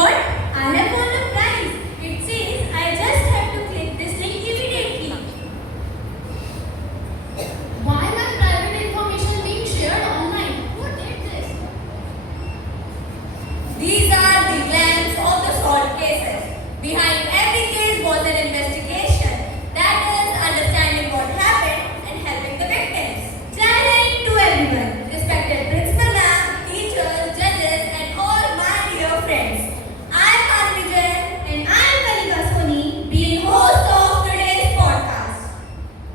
What? I have won a prize. It says I just have to click this link immediately. Why my private information being shared online? Who did this? These are the glance of the solved cases. Behind every case was an investigation. That is understanding what happened and helping the victims. Jai to everyone, respected principal ma'am, teachers, judges, and all my dear friends. I am Manvi Jain and I am Kalika Soni, being host of today's podcast.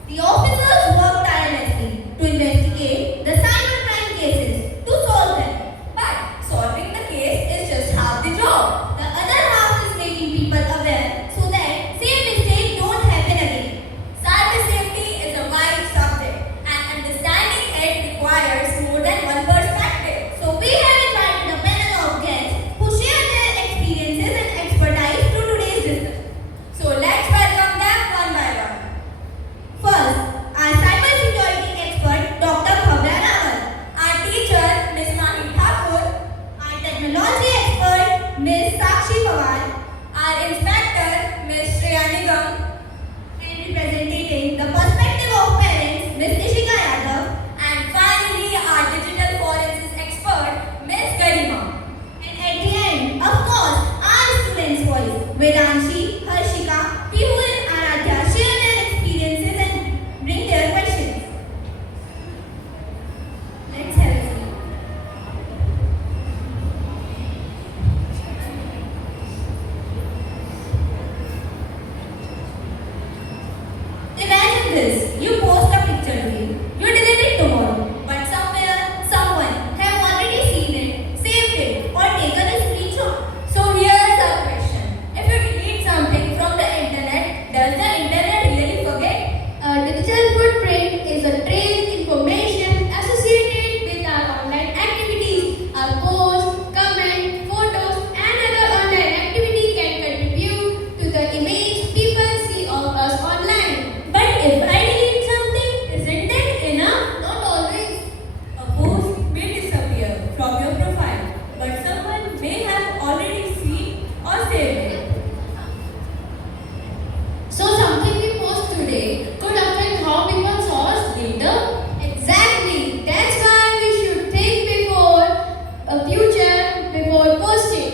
The officers work tirelessly to investigate the cybercrime cases to solve them. But solving the case is just half the job. The other half is making people aware so that same mistakes don't happen again. Cyber safety is a wide subject and understanding it requires more than one perspective. So we have invited a panel of guests who share their experiences and expertise to today's discussion. So let's welcome them one by one. First, our cybersecurity expert, Dr. Bhavya Rawal, our teacher, Ms. Mahi Thakur, our technology expert, Ms. Sakshi Pawar, our inspector, Ms. Shreya Nigam, and representing the perspective of parents, Ms. Ishika Yadav, and finally our digital forensics expert, Ms. Garima. And at the end, of course, our students' voice, Vedanshi, Harshika, Pihul, and Aradhya share their experiences and bring their questions. Let's have a seat. Imagine this, you post a picture today, you delete it tomorrow, but somewhere, someone have already seen it, saved it, or taken a screenshot. So here's a question. If you delete something from the internet, does the internet really forget? A digital footprint is a trace information associated with our online activities. Our posts, comments, photos, and other online activity can contribute to the image people see of us online. But if I delete something, isn't that enough? Not always. A post may disappear from your profile, but someone may have already seen or saved it. So something we post today could affect how people saw us later? Exactly. That's why we should think before a future before posting.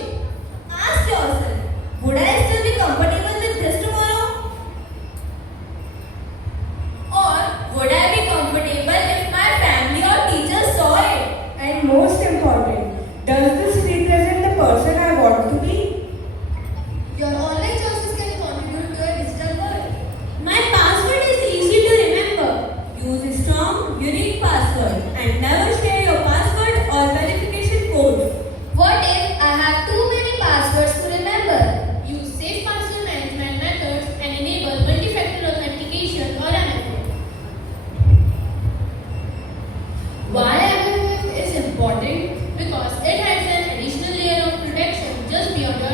Ask yourself, would I still be comfortable with this tomorrow? Or would I be comfortable if my family or teachers saw it? And most important, does this represent the person I want to be? Your online choices can contribute to a digital world. My password is easy to remember. Use a strong, unique password and never share your password or verification code. What if I have too many passwords to remember? Use safe password management methods and enable multi-factor authentication or MFA. Why MFA is important? Because it adds an additional layer of protection just beyond your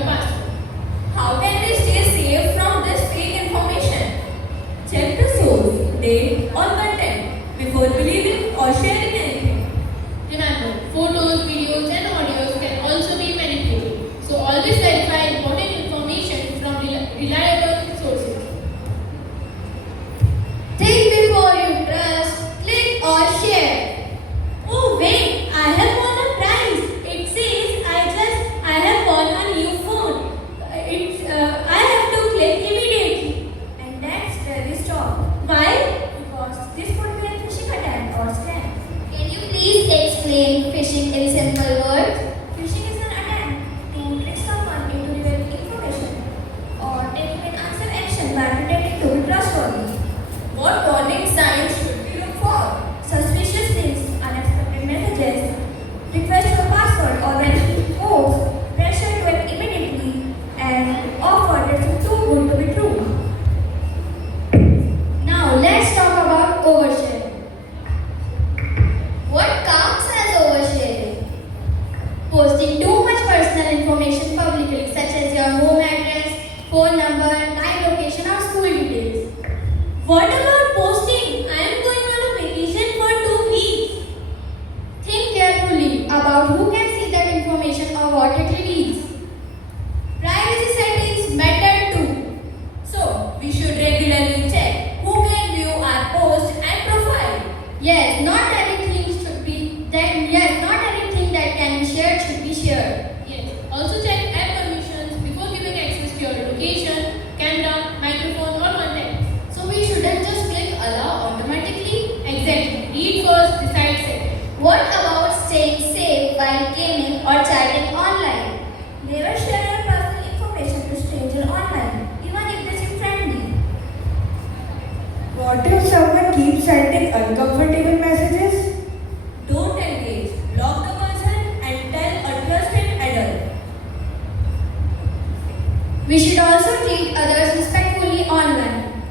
We should also treat others respectfully online.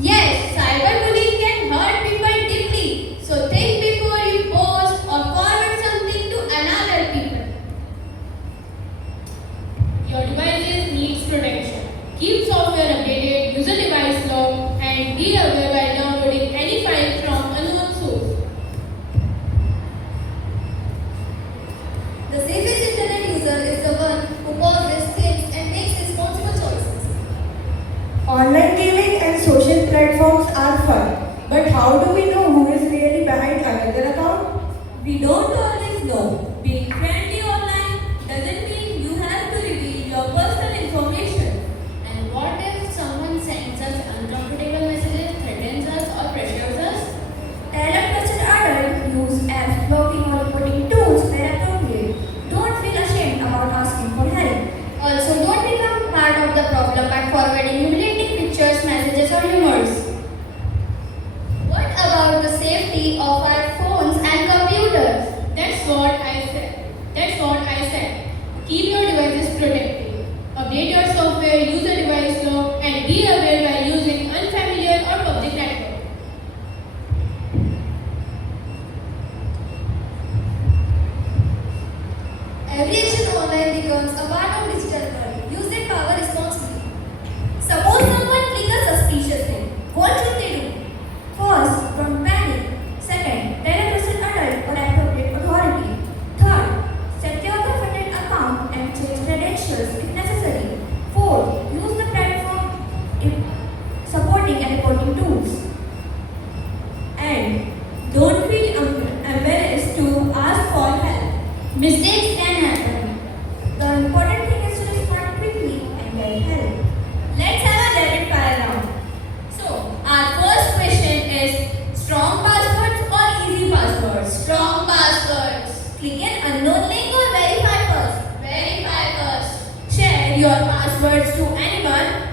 Yes, cyberbullying can hurt people deeply. So think before you post or forward something to another people. Your devices needs protection. Keep software updated, use a device lock, and be aware by downloading any file from unknown source. The safest internet user is the one who pauses, thinks, and makes responsible choices. Online gaming and social platforms are fun, but how do we know who is really behind another account? We don't always know. Being friendly online doesn't mean you have to reveal your personal information. And what if someone sends us uncomfortable messages, threatens us, or pressures us? Trusted adult use apps, blocking or reporting tools where appropriate. Don't feel ashamed about asking for help. Also, don't become part of the problem by forwarding humiliating pictures, messages, or rumors. What about the safety of our phones and computers? That's what I said. Keep your devices protected. Update your software, use a device lock, and be aware while using unfamiliar or public network. Every action online becomes a part of digital world. Use their power responsibly. Suppose someone clicks a suspicious link. What should they do? First, don't panic. Second, tell a trusted adult or appropriate authority. Third, secure the funded account and change credentials if necessary. Fourth, use the platform if supporting and reporting tools. And don't feel embarrassed to ask for help. Mistakes can happen. The important thing is to respond quickly and get help. Let's have a rapid fire round. So, our first question is strong passwords or easy passwords? Strong passwords. Click an unknown link or verify first. Verify first. Share your passwords to anyone